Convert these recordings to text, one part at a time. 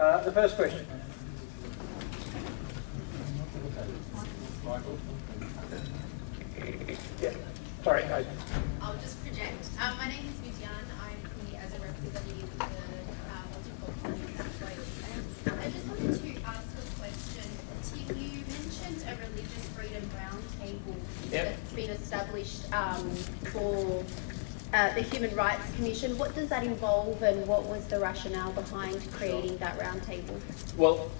The first question. Yeah. Sorry. I'll just project. My name is Vidyan. I'm here as a representative of the Multicultural Institute. I just wanted to ask a question. Tim, you mentioned a religious freedom roundtable that's been established for the Human Rights Commission. What does that involve, and what was the rationale behind creating that roundtable? Well,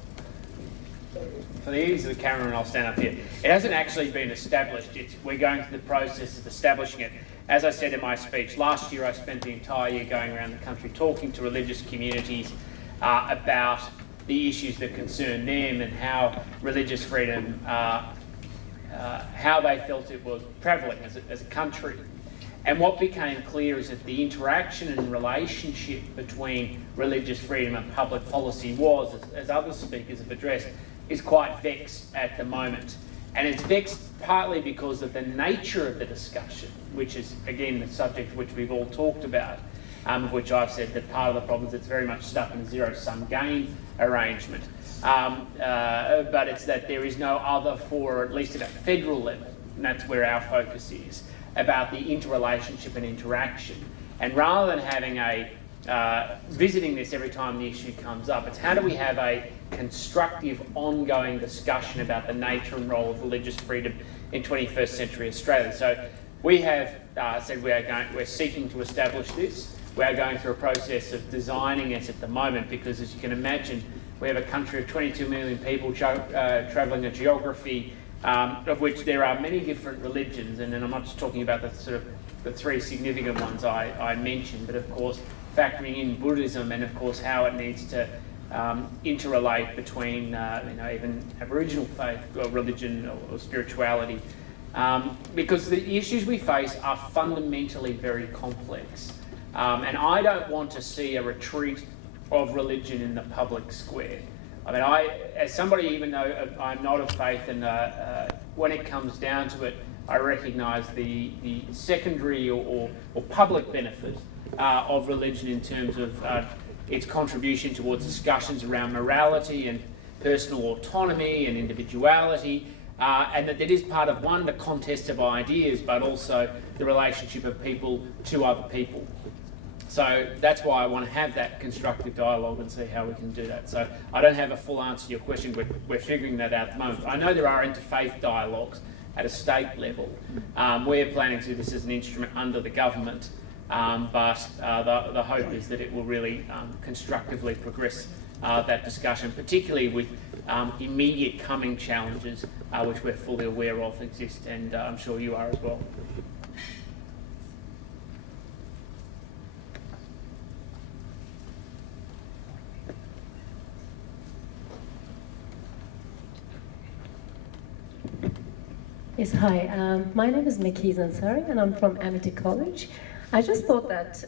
for the ease of the camera, and I'll stand up here, it hasn't actually been established. We're going through the process of establishing it. As I said in my speech, last year I spent the entire year going around the country talking to religious communities about the issues that concern them and how religious freedom, how they felt it was prevalent as a country. And what became clear is that the interaction and relationship between religious freedom and public policy was, as other speakers have addressed, is quite vexed at the moment. And it's vexed partly because of the nature of the discussion, which is, again, the subject which we've all talked about, of which I've said that part of the problem is it's very much stuck in a zero-sum game arrangement. But it's that there is no other for, at least at a federal level, and that's where our focus is, about the interrelationship and interaction. And rather than having visiting this every time the issue comes up, it's how do we have a constructive, ongoing discussion about the nature and role of religious freedom in 21st century Australia. So we have said we're seeking to establish this. We are going through a process of designing it at the moment because, as you can imagine, we have a country of 22 million people travelling a geography of which there are many different religions, and then I'm not just talking about the three significant ones I mentioned, but of course factoring in Buddhism and of course how it needs to interrelate between even Aboriginal faith or religion or spirituality, because the issues we face are fundamentally very complex, and I don't want to see a retreat of religion in the public square. I mean, as somebody, even though I'm not of faith, and when it comes down to it, I recognise the secondary or public benefit of religion in terms of its contribution towards discussions around morality and personal autonomy and individuality, and that it is part of, one, the contest of ideas, but also the relationship of people to other people. So that's why I want to have that constructive dialogue and see how we can do that. So I don't have a full answer to your question. We're figuring that out at the moment. I know there are interfaith dialogues at a state level. We're planning to do this as an instrument under the government, but the hope is that it will really constructively progress that discussion, particularly with immediate coming challenges, which we're fully aware of exist, and I'm sure you are as well. Yes, hi. My name is Mehmet Ozalp, and I'm from Affinity College. I just thought that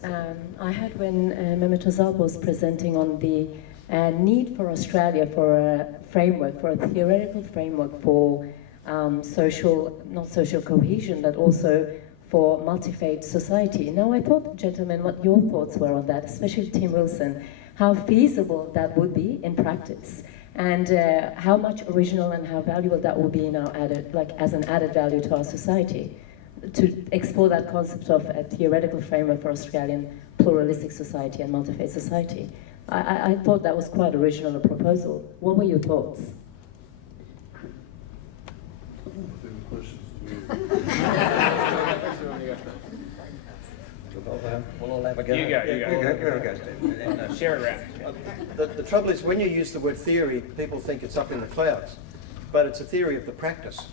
I heard when Mehmet Ozalp was presenting on the need for Australia for a framework, for a theoretical framework for not social cohesion, but also for multi-faith society. Now, I thought, gentlemen, what your thoughts were on that, especially Tim Wilson, how feasible that would be in practice, and how much original and how valuable that will be in our as an added value to our society, to explore that concept of a theoretical framework for Australian pluralistic society and multi-faith society. I thought that was quite original a proposal. What were your thoughts? We'll all have a go. You go. Share it around. The trouble is, when you use the word theory, people think it's up in the clouds, but it's a theory of the practice.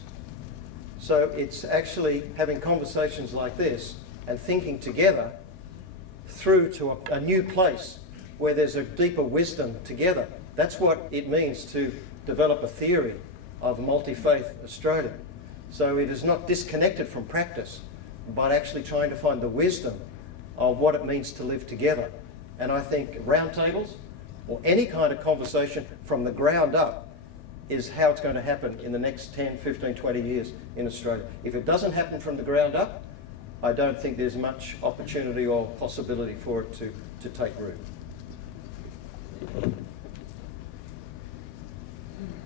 So it's actually having conversations like this and thinking together through to a new place where there's a deeper wisdom together. That's what it means to develop a theory of multi-faith Australia. So it is not disconnected from practice, but actually trying to find the wisdom of what it means to live together. And I think roundtables or any kind of conversation from the ground up is how it's going to happen in the next 10, 15, 20 years in Australia. If it doesn't happen from the ground up, I don't think there's much opportunity or possibility for it to take root.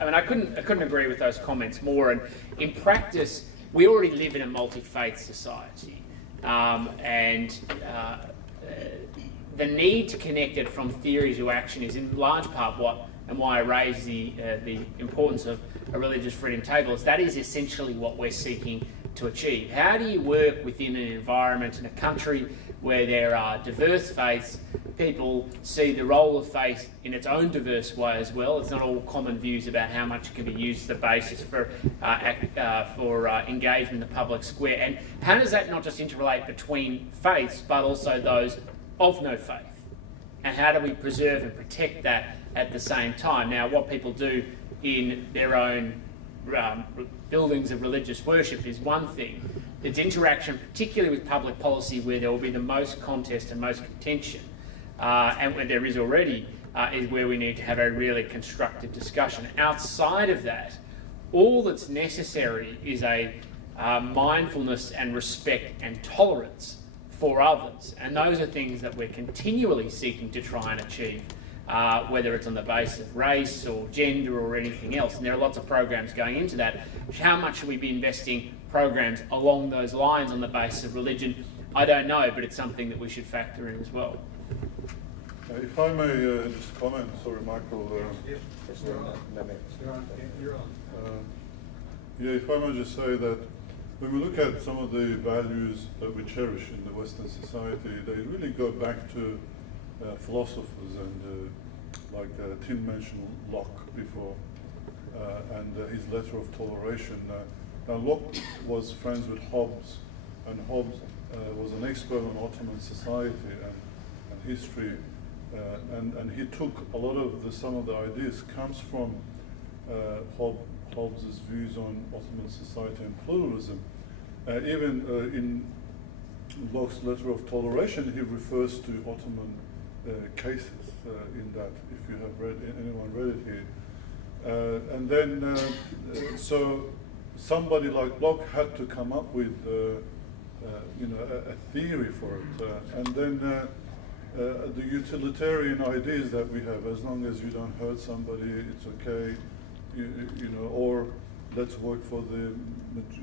I mean, I couldn't agree with those comments more. And in practice, we already live in a multi-faith society, and the need to connect it from theory to action is in large part why I raise the importance of a religious freedom table. Is that is essentially what we're seeking to achieve. How do you work within an environment in a country where there are diverse faiths? People see the role of faith in its own diverse way as well. It's not all common views about how much it can be used as the basis for engagement in the public square. And how does that not just interrelate between faiths, but also those of no faith? And how do we preserve and protect that at the same time? Now, what people do in their own buildings of religious worship is one thing. Its interaction, particularly with public policy, where there will be the most contest and most contention, and where there is already, is where we need to have a really constructive discussion. Outside of that, all that's necessary is a mindfulness and respect and tolerance for others, and those are things that we're continually seeking to try and achieve, whether it's on the basis of race or gender or anything else. And there are lots of programs going into that. How much should we be investing programs along those lines on the basis of religion? I don't know, but it's something that we should factor in as well. If I may just comment, sorry, Michael. If I may just say that when we look at some of the values that we cherish in the Western society, they really go back to philosophers, and like Tim mentioned Locke before, and his letter of toleration. Now Locke was friends with Hobbes, and Hobbes was an expert on Ottoman society and history, and he took a lot of some of the ideas comes from Hobbes' views on Ottoman society and pluralism. Even in Locke's letter of toleration, he refers to Ottoman cases in that, if you have anyone read it here. And then, so somebody like Locke had to come up with, a theory for it. And then the utilitarian ideas that we have, as long as you don't hurt somebody, it's okay, or let's work for the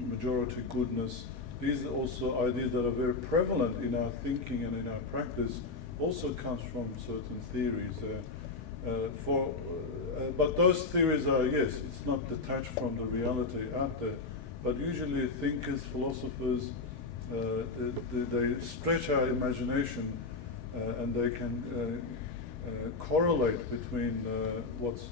majority goodness. These are also ideas that are very prevalent in our thinking and in our practice, also comes from certain theories. But those theories are, yes, it's not detached from the reality out there, but usually thinkers, philosophers, they stretch our imagination and they can correlate between what's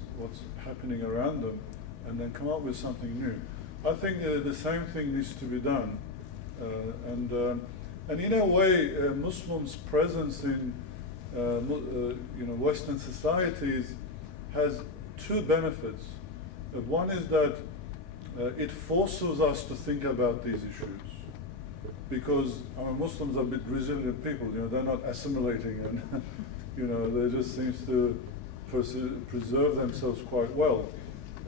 happening around them and then come up with something new. I think the same thing needs to be done. And in a way, Muslims' presence in Western societies has two benefits. One is that it forces us to think about these issues, because Muslims are a bit resilient people. They're not assimilating, and they just seem to preserve themselves quite well.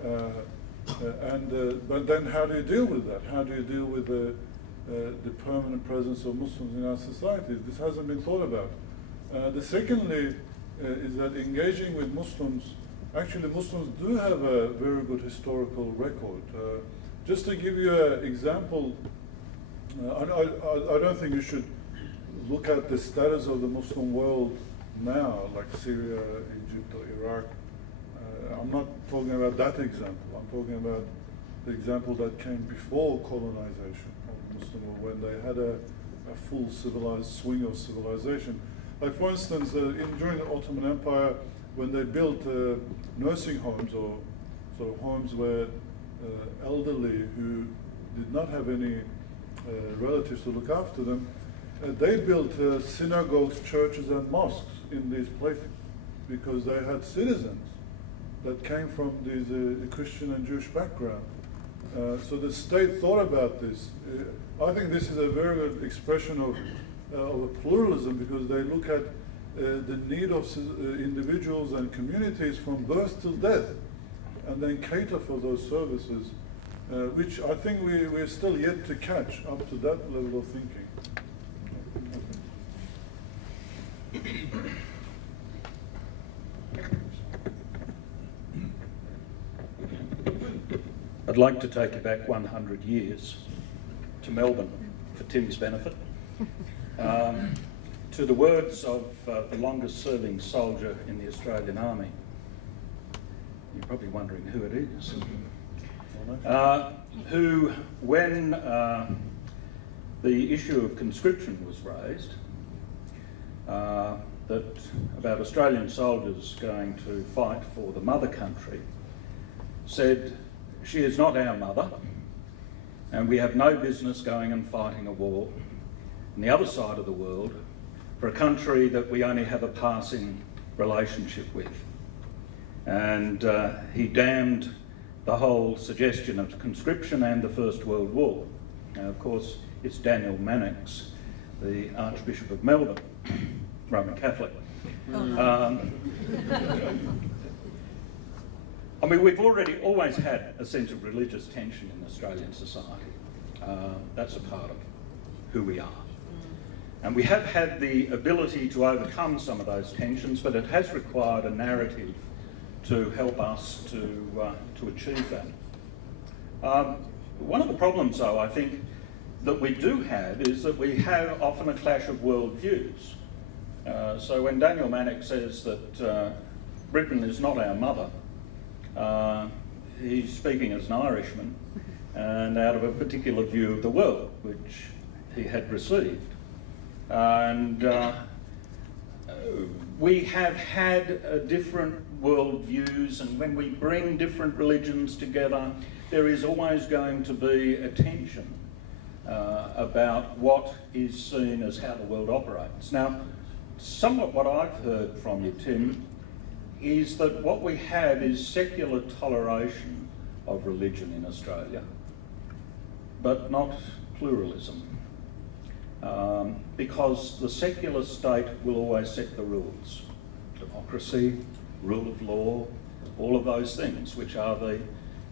But then, how do you deal with that? How do you deal with the permanent presence of Muslims in our societies? This hasn't been thought about. The secondly is that engaging with Muslims, actually Muslims do have a very good historical record. Just to give you an example, I don't think you should look at the status of the Muslim world now, like Syria, Egypt, or Iraq. I'm not talking about that example. I'm talking about the example that came before colonization of the Muslim world, when they had a full civilized swing of civilization. Like for instance, during the Ottoman Empire, when they built nursing homes, or sort of homes where elderly who did not have any relatives to look after them, they built synagogues, churches, and mosques in these places, because they had citizens that came from these Christian and Jewish background. So the state thought about this. I think this is a very good expression of a pluralism, because they look at the need of individuals and communities from birth till death, and then cater for those services, which I think we're still yet to catch up to that level of thinking. I'd like to take you back 100 years to Melbourne for Tim's benefit, to the words of the longest serving soldier in the Australian Army. You're probably wondering who it is. Who, when the issue of conscription was raised, that about Australian soldiers going to fight for the mother country, said, "She is not our mother, and we have no business going and fighting a war on the other side of the world for a country that we only have a passing relationship with." And he damned the whole suggestion of conscription and the First World War. Now, of course, it's Daniel Mannix, the Archbishop of Melbourne, Roman Catholic. I mean, we've always had a sense of religious tension in Australian society. That's a part of who we are. And we have had the ability to overcome some of those tensions, but it has required a narrative to help us to achieve that. One of the problems, though, I think, that we do have is that we have often a clash of worldviews. So when Daniel Mannix says that Britain is not our mother, he's speaking as an Irishman and out of a particular view of the world, which he had received. And we have had different worldviews, and when we bring different religions together, there is always going to be a tension about what is seen as how the world operates. Now, somewhat what I've heard from you, Tim, is that what we have is secular toleration of religion in Australia, but not pluralism. Because the secular state will always set the rules. Democracy, rule of law, all of those things, which are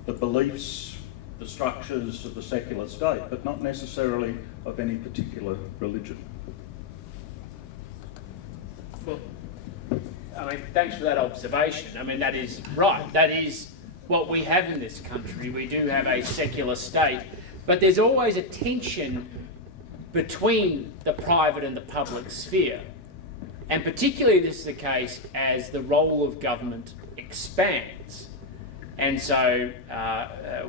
the beliefs, the structures of the secular state, but not necessarily of any particular religion. Well, I mean, thanks for that observation. I mean, that is right. That is what we have in this country. We do have a secular state, but there's always a tension between the private and the public sphere. And particularly this is the case as the role of government expands. And so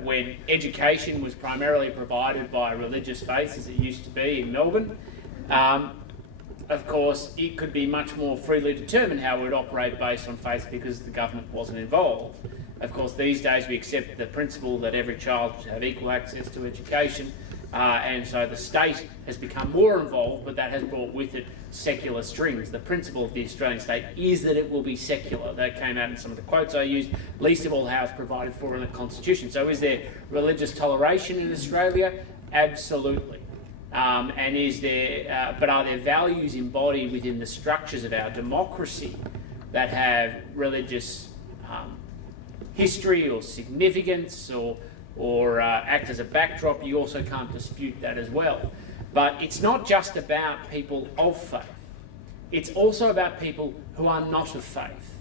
when education was primarily provided by religious faiths, as it used to be in Melbourne, of course, it could be much more freely determined how it would operate based on faith because the government wasn't involved. Of course, these days we accept the principle that every child should have equal access to education, and so the state has become more involved, but that has brought with it secular strings. The principle of the Australian state is that it will be secular. That came out in some of the quotes I used, least of all how it's provided for in the Constitution. So is there religious toleration in Australia? Absolutely. And is there, but are there values embodied within the structures of our democracy that have religious history or significance or act as a backdrop? You also can't dispute that as well. But it's not just about people of faith. It's also about people who are not of faith.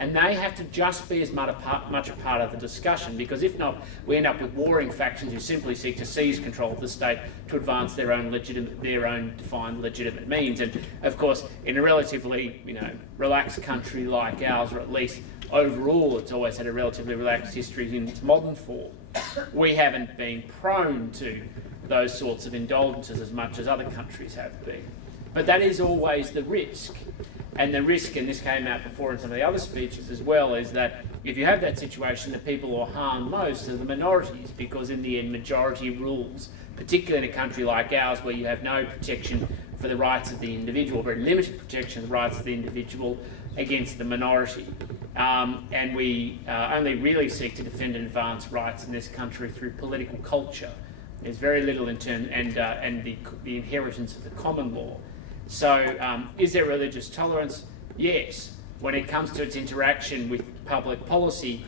And they have to just be as much a part of the discussion, because if not, we end up with warring factions who simply seek to seize control of the state to advance their own defined legitimate means. And of course, in a relatively, relaxed country like ours, or at least overall, it's always had a relatively relaxed history in its modern form, we haven't been prone to those sorts of indulgences as much as other countries have been. But that is always the risk. And the risk, and this came out before in some of the other speeches as well, is that if you have that situation, the people who are harmed most are the minorities, because in the end, majority rules, particularly in a country like ours where you have no protection for the rights of the individual, very limited protection of the rights of the individual against the minority. And we only really seek to defend and advance rights in this country through political culture. There's very little in turn, and the inheritance of the common law. So is there religious tolerance? Yes. When it comes to its interaction with public policy,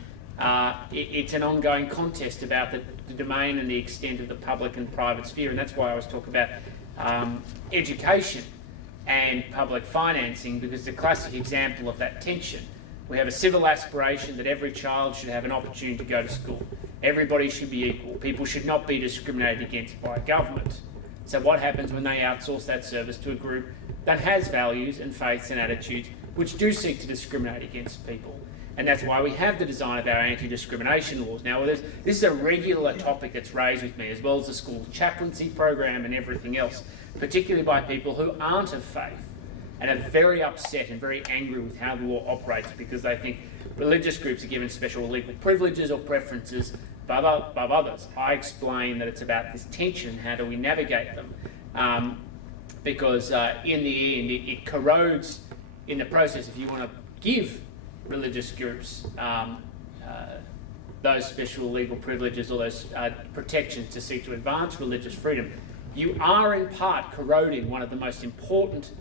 it's an ongoing contest about the domain and the extent of the public and private sphere, and that's why I was talking about education and public financing, because it's a classic example of that tension. We have a civil aspiration that every child should have an opportunity to go to school. everybody should be equal. People should not be discriminated against by government. So what happens when they outsource that service to a group that has values and faiths and attitudes which do seek to discriminate against people? And that's why we have the design of our anti-discrimination laws. Now, this is a regular topic that's raised with me, as well as the school chaplaincy program and everything else, particularly by people who aren't of faith and are very upset and very angry with how the law operates because they think religious groups are given special legal privileges or preferences above others. I explain that it's about this tension, how do we navigate them? Because in the end, it corrodes in the process. If you want to give religious groups those special legal privileges or those protections to seek to advance religious freedom, you are in part corroding one of the most important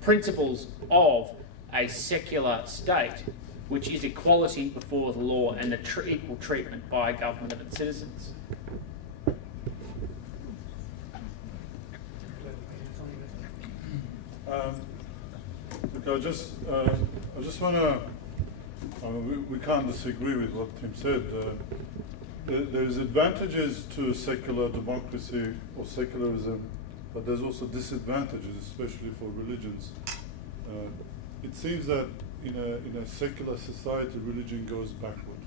principles of a secular state, which is equality before the law and the equal treatment by government of its citizens. Look, I just want to. We can't disagree with what Tim said. There's advantages to secular democracy or secularism, but there's also disadvantages, especially for religions. It seems that in a secular society, religion goes backward.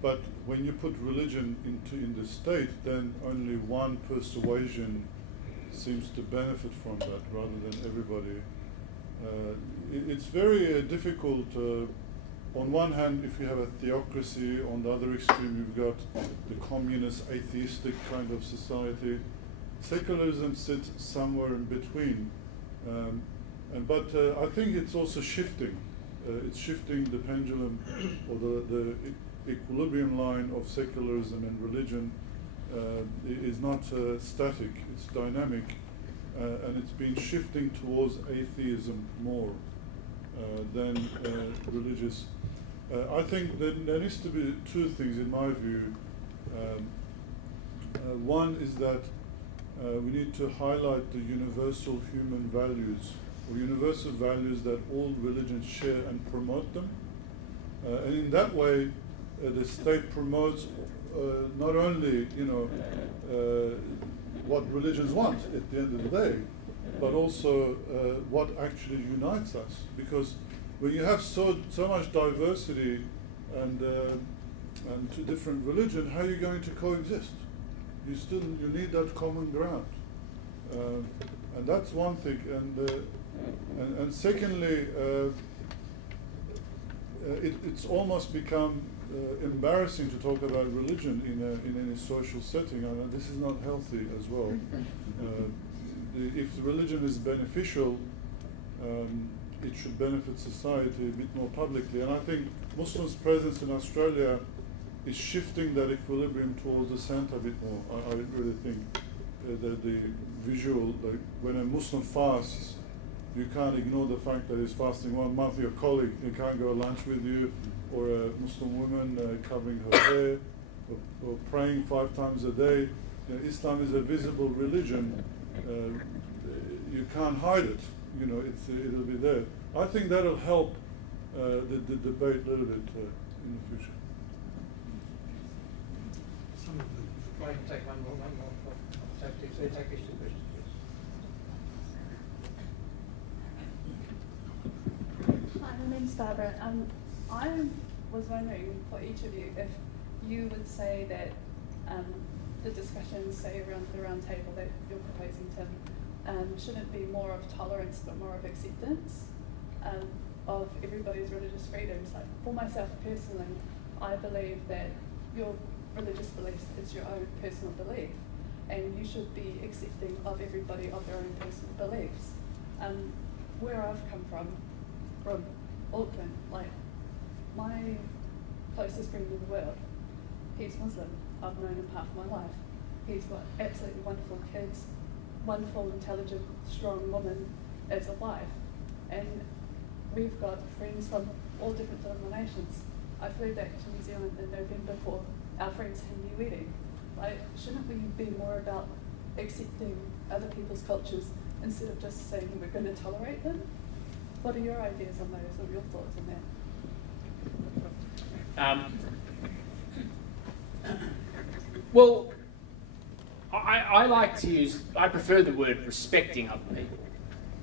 But when you put religion in the state, then only one persuasion seems to benefit from that, rather than everybody. It's very difficult. On one hand, if you have a theocracy, on the other extreme, you've got the communist, atheistic kind of society. Secularism sits somewhere in between. But I think it's also shifting. It's shifting the pendulum, or the equilibrium line of secularism and religion is not static, it's dynamic, and it's been shifting towards atheism more than religious. I think that there needs to be two things in my view. One is that we need to highlight the universal human values, or universal values that all religions share, and promote them. And in that way, the state promotes not only, what religions want at the end of the day, but also what actually unites us. Because when you have so much diversity and two different religions, how are you going to coexist? You need that common ground, and that's one thing. And secondly, it's almost become embarrassing to talk about religion in any social setting, and this is not healthy as well. If religion is beneficial, it should benefit society a bit more publicly. And I think Muslims' presence in Australia is shifting that equilibrium towards the centre a bit more. I really think that the visual, like when a Muslim fasts, you can't ignore the fact that he's fasting 1 month. Your colleague can't go to lunch with you, or a Muslim woman covering her hair, or praying 5 times a day. Islam is a visible religion. You can't hide it. It'll be there. I think that'll help the debate a little bit in the future. I can take one more. Take these 2 questions, please. Hi, my name's Barbara. I was wondering for each of you if you would say that the discussions, say around the round table that you're proposing, Tim, shouldn't be more of tolerance but more of acceptance of everybody's religious freedoms. Like for myself personally, I believe that your religious beliefs is your own personal belief, and you should be accepting of everybody of their own personal beliefs. Where I've come from Auckland, like my closest friend in the world, he's Muslim. I've known him half my life. He's got absolutely wonderful kids, wonderful, intelligent, strong woman as a wife, and we've got friends from all different denominations. I flew back to New Zealand in November for our friend's Hindu wedding. Like, shouldn't we be more about accepting other people's cultures instead of just saying we're going to tolerate them? What are your ideas on those, or your thoughts on that? Well, I like to use, I prefer the word respecting other people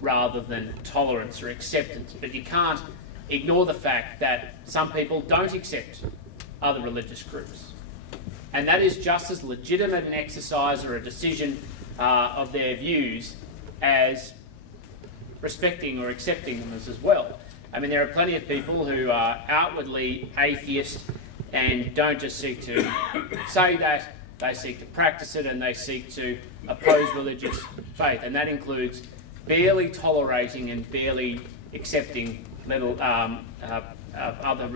rather than tolerance or acceptance, but you can't ignore the fact that some people don't accept other religious groups. And that is just as legitimate an exercise or a decision of their views as respecting or accepting them as well. I mean, there are plenty of people who are outwardly atheist and don't just seek to say that, they seek to practice it and they seek to oppose religious faith. And that includes barely tolerating and barely accepting other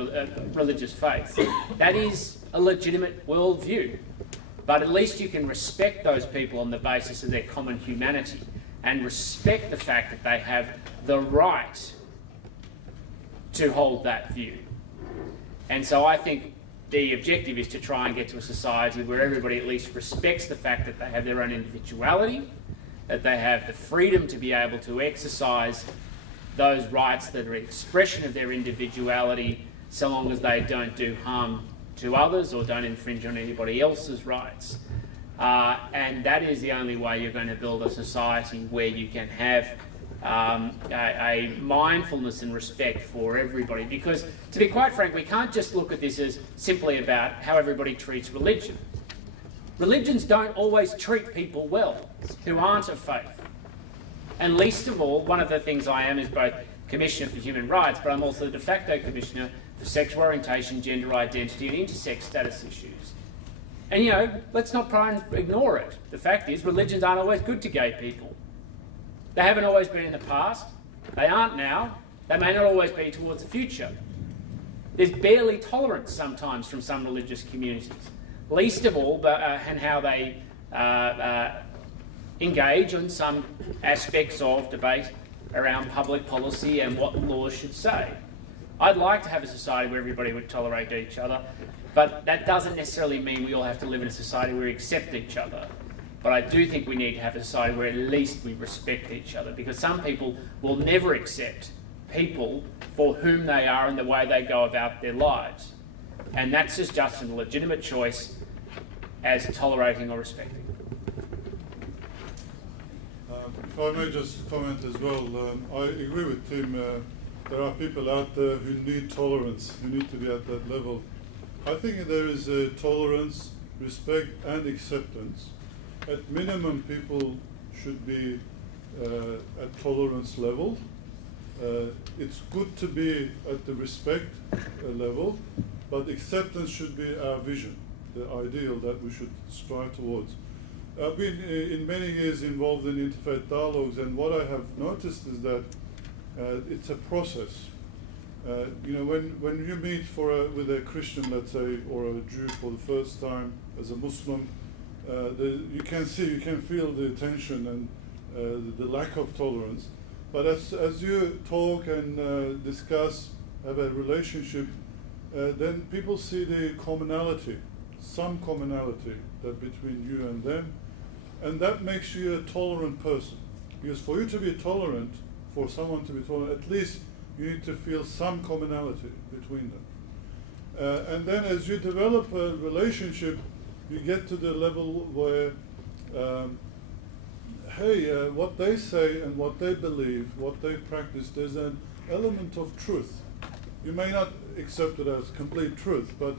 religious faiths. That is a legitimate worldview. But at least you can respect those people on the basis of their common humanity and respect the fact that they have the right to hold that view. And so I think the objective is to try and get to a society where everybody at least respects the fact that they have their own individuality, that they have the freedom to be able to exercise those rights that are an expression of their individuality, so long as they don't do harm to others or don't infringe on anybody else's rights. And that is the only way you're going to build a society where you can have a mindfulness and respect for everybody. Because, to be quite frank, we can't just look at this as simply about how everybody treats religion. Religions don't always treat people well who aren't of faith. And least of all, one of the things I am is both Commissioner for Human Rights, but I'm also the de facto Commissioner for Sexual Orientation, Gender Identity and Intersex Status issues. And, you know, let's not try and ignore it. The fact is, religions aren't always good to gay people. They haven't always been in the past. They aren't now. They may not always be towards the future. There's barely tolerance sometimes from some religious communities. Least of all, and how they engage in some aspects of debate around public policy and what laws should say. I'd like to have a society where everybody would tolerate each other, but that doesn't necessarily mean we all have to live in a society where we accept each other. But I do think we need to have a society where at least we respect each other, because some people will never accept people for whom they are and the way they go about their lives. And that's just a legitimate choice as tolerating or respecting. If I may just comment as well, I agree with Tim. There are people out there who need tolerance, who need to be at that level. I think there is tolerance, respect and acceptance. At minimum, people should be at tolerance level. It's good to be at the respect level, but acceptance should be our vision, the ideal that we should strive towards. I've been in many years involved in interfaith dialogues, and what I have noticed is that it's a process. You know, when you meet with a Christian, let's say, or a Jew for the first time as a Muslim, you can feel the tension and the lack of tolerance. But as you talk and discuss, have a relationship, then people see the commonality, some commonality that between you and them, and that makes you a tolerant person. Because for you to be tolerant, for someone to be tolerant, at least you need to feel some commonality between them. And then as you develop a relationship, you get to the level where, what they say and what they believe, what they practice, there's an element of truth. You may not accept it as complete truth, but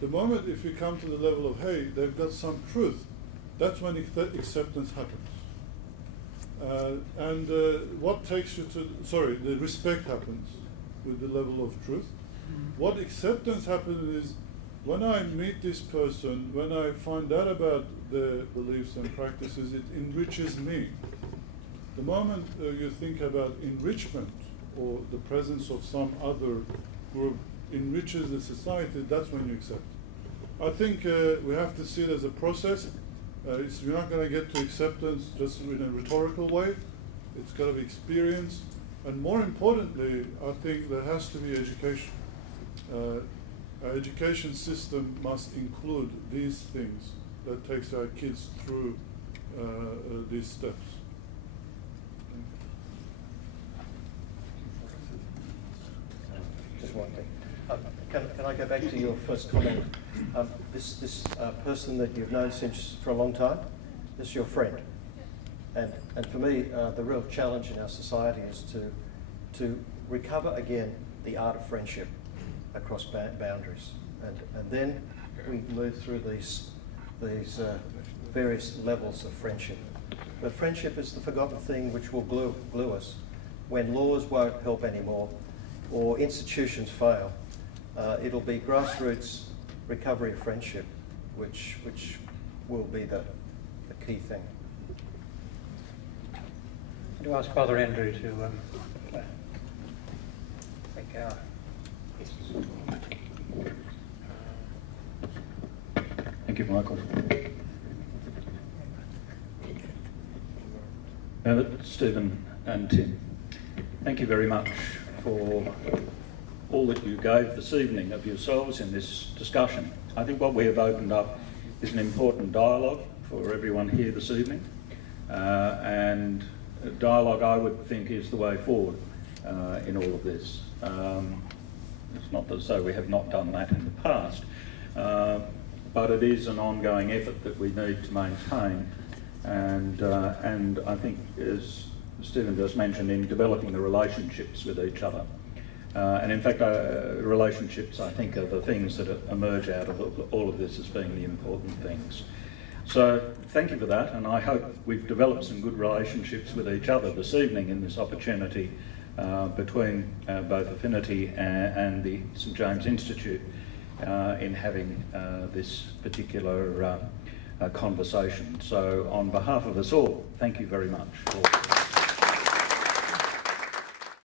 the moment if you come to the level of, hey, they've got some truth, that's when acceptance happens. What takes you to, the respect happens with the level of truth. What acceptance happens is, when I meet this person, when I find out about their beliefs and practices, it enriches me. The moment you think about enrichment or the presence of some other group enriches the society, that's when you accept. I think we have to see it as a process. We're not going to get to acceptance just in a rhetorical way. It's got to be experienced. And more importantly, I think there has to be education. Our education system must include these things that takes our kids through these steps. Just one thing. can I go back to your first comment? This person that you've known since for a long time, this is your friend. And for me, the real challenge in our society is to recover again the art of friendship across boundaries. And then we move through these various levels of friendship. But friendship is the forgotten thing which will glue us. When laws won't help anymore or institutions fail, it'll be grassroots recovery of friendship which will be the key thing. To ask Father Andrew to thank our guests. Thank you, Michael. Mehmet, Stephen and Tim, thank you very much for all that you gave this evening of yourselves in this discussion. I think what we have opened up is an important dialogue for everyone here this evening, and dialogue, I would think, is the way forward in all of this. It's not to say we have not done that in the past, but it is an ongoing effort that we need to maintain. And I think, as Stephen just mentioned, in developing the relationships with each other. And in fact, relationships, I think, are the things that emerge out of all of this as being the important things. So thank you for that, and I hope we've developed some good relationships with each other this evening in this opportunity between both Affinity and the St James Institute in having this particular conversation. So on behalf of us all, thank you very much.